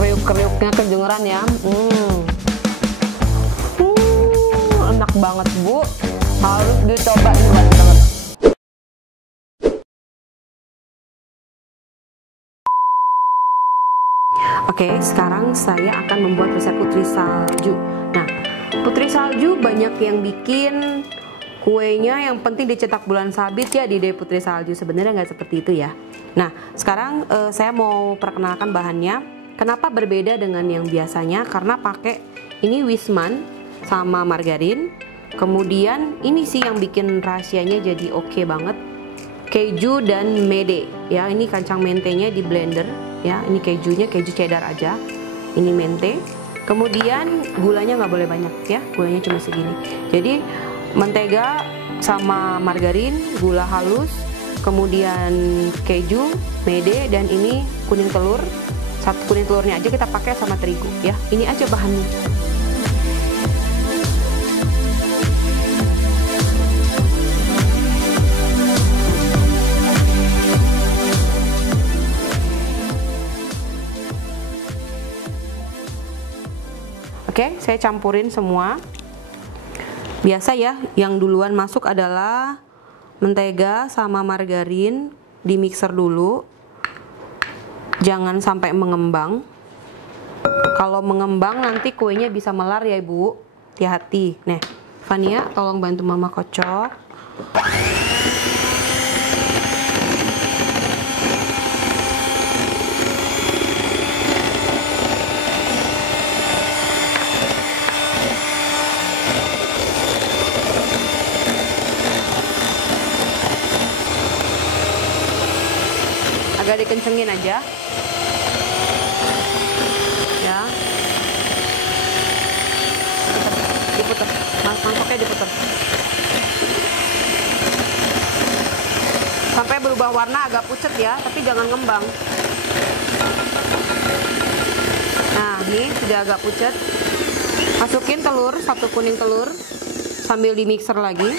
Kriuk-kriuknya kedengeran ya. Enak banget Bu, harus dicoba ini banget. Oke, sekarang saya akan membuat resep putri salju. Nah, putri salju banyak yang bikin kuenya, yang penting dicetak bulan sabit ya di putri salju. Sebenarnya nggak seperti itu ya. Nah, sekarang saya mau perkenalkan bahannya. Kenapa berbeda dengan yang biasanya? Karena pakai ini Wisman sama margarin. Kemudian ini sih yang bikin rahasianya jadi oke banget. Keju dan mede ya, ini kacang mentenya di blender ya, ini kejunya keju cheddar aja, ini mente. Kemudian gulanya nggak boleh banyak ya, gulanya cuma segini. Jadi mentega sama margarin, gula halus, kemudian keju, mede, dan ini kuning telur. Satu kuning telurnya aja kita pakai sama terigu ya. Ini aja bahannya. Oke, saya campurin semua. Biasa ya, yang duluan masuk adalah mentega sama margarin, di mixer dulu. Jangan sampai mengembang. Kalau mengembang nanti kuenya bisa melar ya Ibu. Hati-hati. Nih, Fania tolong bantu Mama kocok. Agak dikencengin aja ya, diputer, mangkoknya diputer sampai berubah warna agak pucet ya, tapi jangan ngembang. Nah, ini sudah agak pucet. Masukin telur, satu kuning telur, sambil di mixer lagi.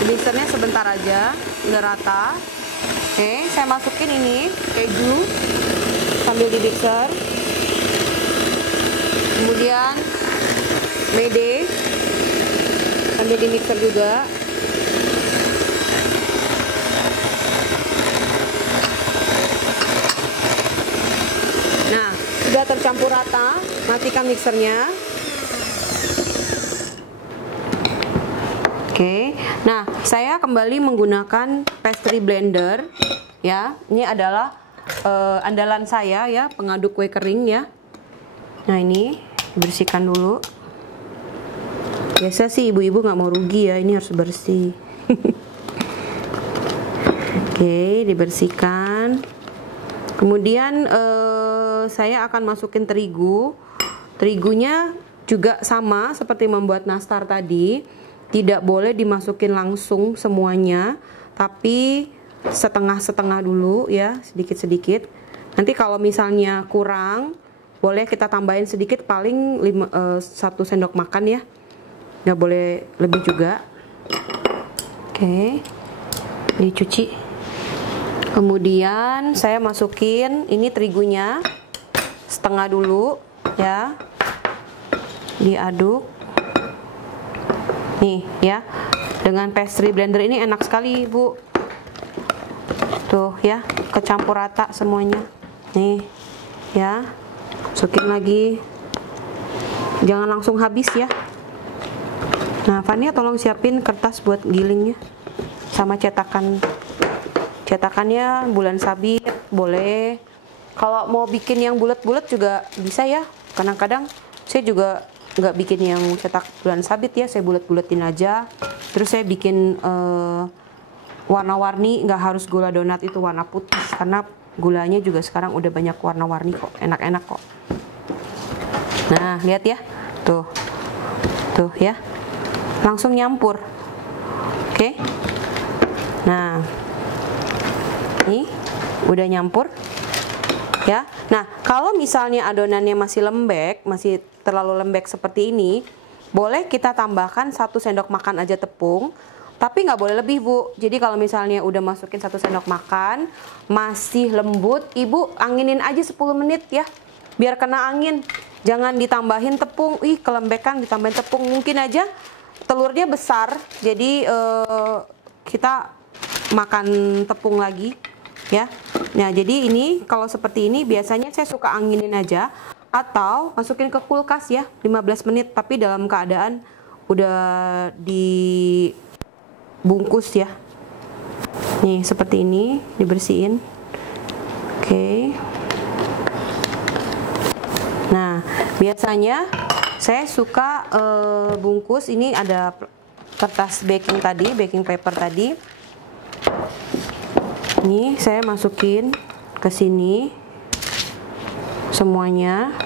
Mixernya sebentar aja, udah rata. Oke, saya masukin ini keju sambil di mixer. Kemudian mede sambil di mixer juga. Nah, sudah tercampur rata, matikan mixernya. Oke, nah saya kembali menggunakan pastry blender ya. Ini adalah andalan saya ya, pengaduk kue kering ya. Nah, ini dibersihkan dulu. Biasa sih ibu-ibu nggak mau rugi ya, ini harus bersih. Oke, dibersihkan. Kemudian saya akan masukin terigu. Terigunya juga sama seperti membuat nastar tadi. Tidak boleh dimasukin langsung semuanya, tapi setengah-setengah dulu ya, sedikit-sedikit. Nanti kalau misalnya kurang, boleh kita tambahin sedikit, paling 1 sendok makan ya. Nggak boleh lebih juga. Oke, dicuci. Kemudian saya masukin ini terigunya setengah dulu ya. Diaduk. Nih ya, dengan pastry blender ini enak sekali Bu. Tuh ya, kecampur rata semuanya. Nih ya, masukin lagi. Jangan langsung habis ya. Nah, Fania tolong siapin kertas buat gilingnya sama cetakannya bulan sabit boleh. Kalau mau bikin yang bulat-bulat juga bisa ya. Kadang-kadang saya juga nggak bikin yang cetak bulan sabit ya, saya bulat-bulatin aja. Terus saya bikin warna-warni, nggak harus gula donat itu warna putih, karena gulanya juga sekarang udah banyak warna-warni kok, enak-enak kok. Nah, lihat ya, tuh ya, langsung nyampur. Oke, nah ini udah nyampur ya. Nah, kalau misalnya adonannya masih lembek, masih terlalu lembek seperti ini, boleh kita tambahkan 1 sendok makan aja tepung. tapi nggak boleh lebih, Bu. Jadi kalau misalnya udah masukin 1 sendok makan masih lembut, Ibu anginin aja 10 menit ya, biar kena angin. Jangan ditambahin tepung, kelembekan ditambahin tepung. Mungkin aja telurnya besar, jadi kita makan tepung lagi ya. Nah, jadi ini kalau seperti ini biasanya saya suka anginin aja atau masukin ke kulkas ya 15 menit, tapi dalam keadaan udah dibungkus ya. Nih seperti ini, dibersihin. Oke. Nah, biasanya saya suka bungkus, ini ada kertas baking tadi, baking paper tadi. Ini saya masukin ke sini semuanya.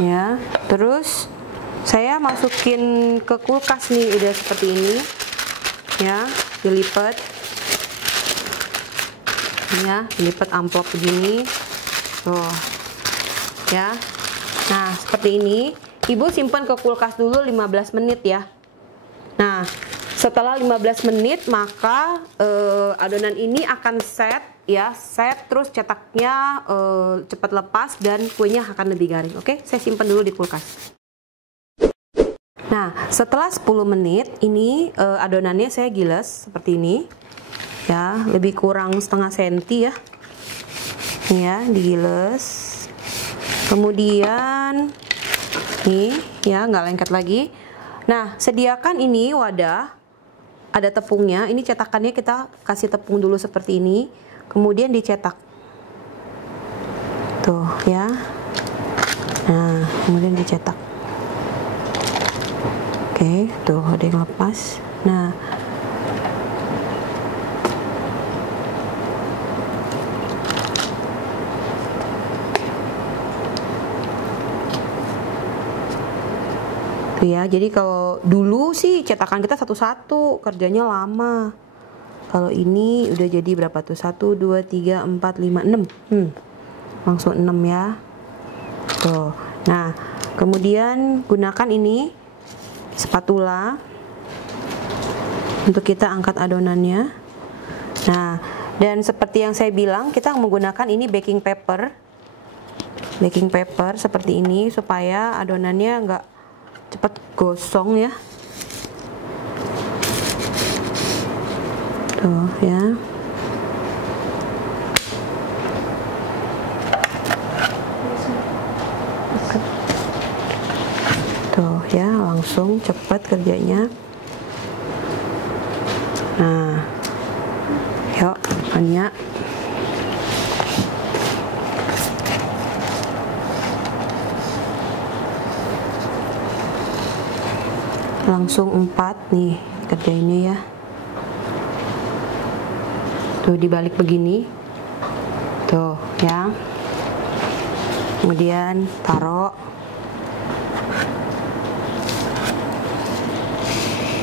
Ya, terus saya masukin ke kulkas nih, udah seperti ini. Ya, dilipat. Ya, dilipat amplop begini. Tuh. Ya. Nah, seperti ini. Ibu simpan ke kulkas dulu 15 menit ya. Nah, setelah 15 menit maka adonan ini akan set ya, set terus cetaknya cepat lepas dan kuenya akan lebih garing. Oke, saya simpan dulu di kulkas. Nah, setelah 10 menit ini adonannya saya giles seperti ini. Ya, lebih kurang setengah senti ya. Ini ya, digiles. Kemudian nih ya, nggak lengket lagi. Nah, sediakan ini wadah, ada tepungnya. Ini cetakannya kita kasih tepung dulu seperti ini, kemudian dicetak. Tuh ya. Nah, kemudian dicetak. Oke, tuh ada yang lepas. Nah, ya, jadi kalau dulu sih cetakan kita satu-satu, kerjanya lama. Kalau ini udah jadi berapa tuh? 1, 2, 3, 4, 5, 6. Langsung 6 ya. Tuh. Nah, kemudian gunakan ini spatula untuk kita angkat adonannya. Nah, dan seperti yang saya bilang, kita menggunakan ini baking paper. Baking paper seperti ini supaya adonannya nggak cepat gosong ya. Tuh ya. Tuh ya, langsung cepat kerjanya. Nah, yuk banyak. Langsung 4 nih kerjainnya ya. Tuh dibalik begini. Tuh ya. Kemudian taruh.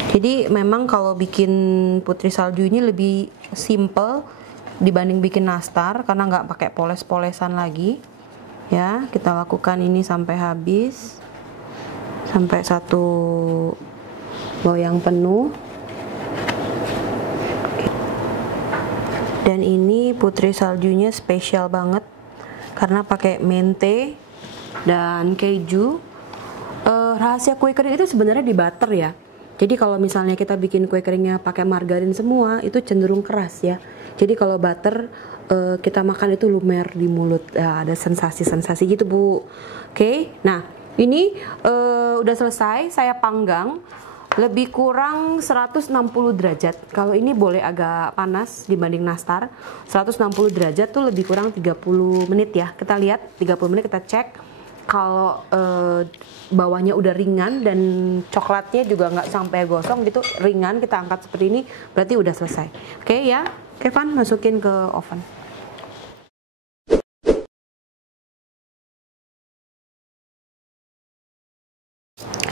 Jadi memang kalau bikin putri salju ini lebih simple dibanding bikin nastar karena nggak pakai poles-polesan lagi. Ya, kita lakukan ini sampai habis. Sampai 1 loyang penuh. Dan ini putri saljunya spesial banget karena pakai mente dan keju. Rahasia kue kering itu sebenarnya di butter ya. Jadi kalau misalnya kita bikin kue keringnya pakai margarin semua, itu cenderung keras ya. Jadi kalau butter kita makan itu lumer di mulut, ya, ada sensasi-sensasi gitu Bu. Oke, nah ini udah selesai, saya panggang lebih kurang 160 derajat. Kalau ini boleh agak panas dibanding nastar. 160 derajat tuh lebih kurang 30 menit ya. Kita lihat 30 menit, kita cek. Kalau bawahnya udah ringan dan coklatnya juga nggak sampai gosong gitu, ringan, kita angkat seperti ini, berarti udah selesai. Oke ya, Kevin masukin ke oven.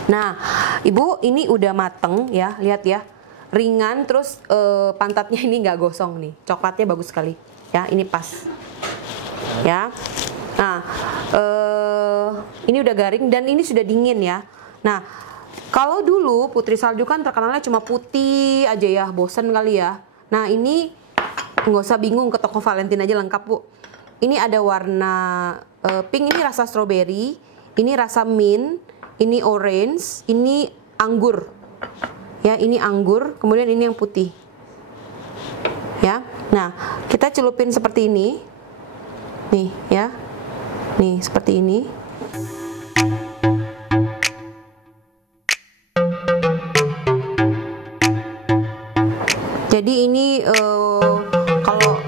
Nah, Ibu ini udah mateng ya, lihat ya, ringan, terus pantatnya ini nggak gosong nih, coklatnya bagus sekali ya, ini pas ya. Nah, ini udah garing dan ini sudah dingin ya. Nah, kalau dulu putri salju kan terkenalnya cuma putih aja ya, bosen kali ya. Nah, ini nggak usah bingung, ke toko Valentine aja lengkap Bu. Ini ada warna pink, ini rasa strawberry, ini rasa mint, ini orange, ini anggur. Ya, ini anggur, kemudian ini yang putih. Ya. Nah, kita celupin seperti ini. Nih, ya. Nih, seperti ini. Jadi ini kalau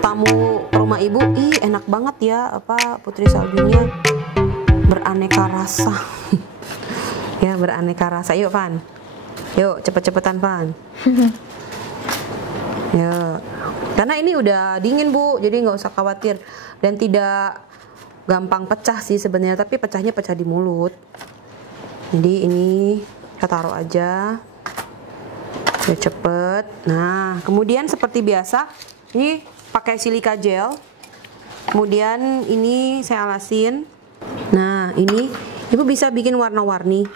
tamu rumah ibu, ih enak banget ya apa putri saljunya, beraneka rasa. Ya, beraneka rasa. Yuk Van, yuk cepet-cepetan Van. Ya, karena ini udah dingin Bu, jadi nggak usah khawatir dan tidak gampang pecah sih sebenarnya, tapi pecahnya pecah di mulut. Jadi ini kita taruh aja. Udah cepet. Nah, kemudian seperti biasa, ini pakai silika gel. Kemudian ini saya alasin. Nah, ini ibu bisa bikin warna-warni,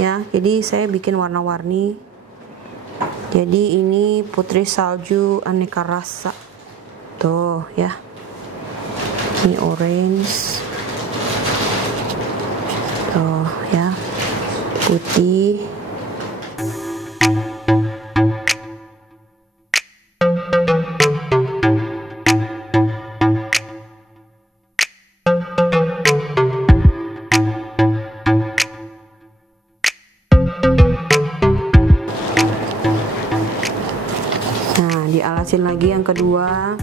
ya. Jadi saya bikin warna-warni. Jadi ini putri salju aneka rasa. Tuh, ya. Ini orange. Tuh, ya. Putih. Dialasin lagi yang kedua.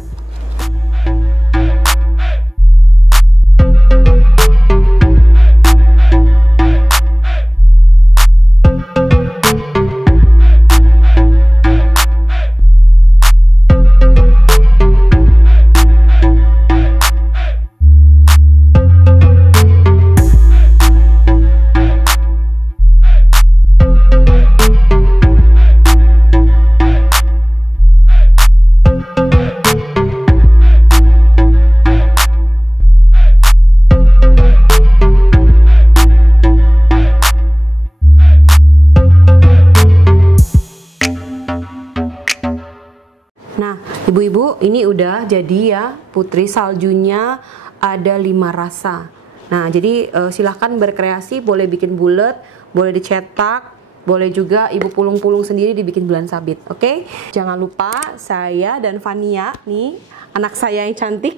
Nah, ibu-ibu, ini udah jadi ya putri saljunya, ada 5 rasa. Nah, jadi silahkan berkreasi, boleh bikin bulat, boleh dicetak, boleh juga ibu pulung-pulung sendiri dibikin bulan sabit. Oke? Jangan lupa saya dan Fania nih, anak saya yang cantik,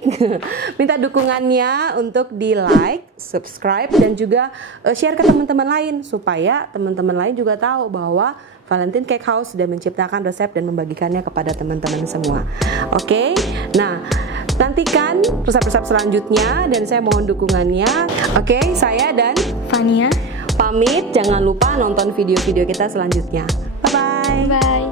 minta dukungannya untuk di like, subscribe, dan juga share ke teman-teman lain supaya teman-teman lain juga tahu bahwa Valentine Cake House sudah menciptakan resep dan membagikannya kepada teman-teman semua. Oke, nah nantikan resep-resep selanjutnya dan saya mohon dukungannya. Oke, saya dan Fania pamit. Jangan lupa nonton video-video kita selanjutnya. Bye-bye. Bye.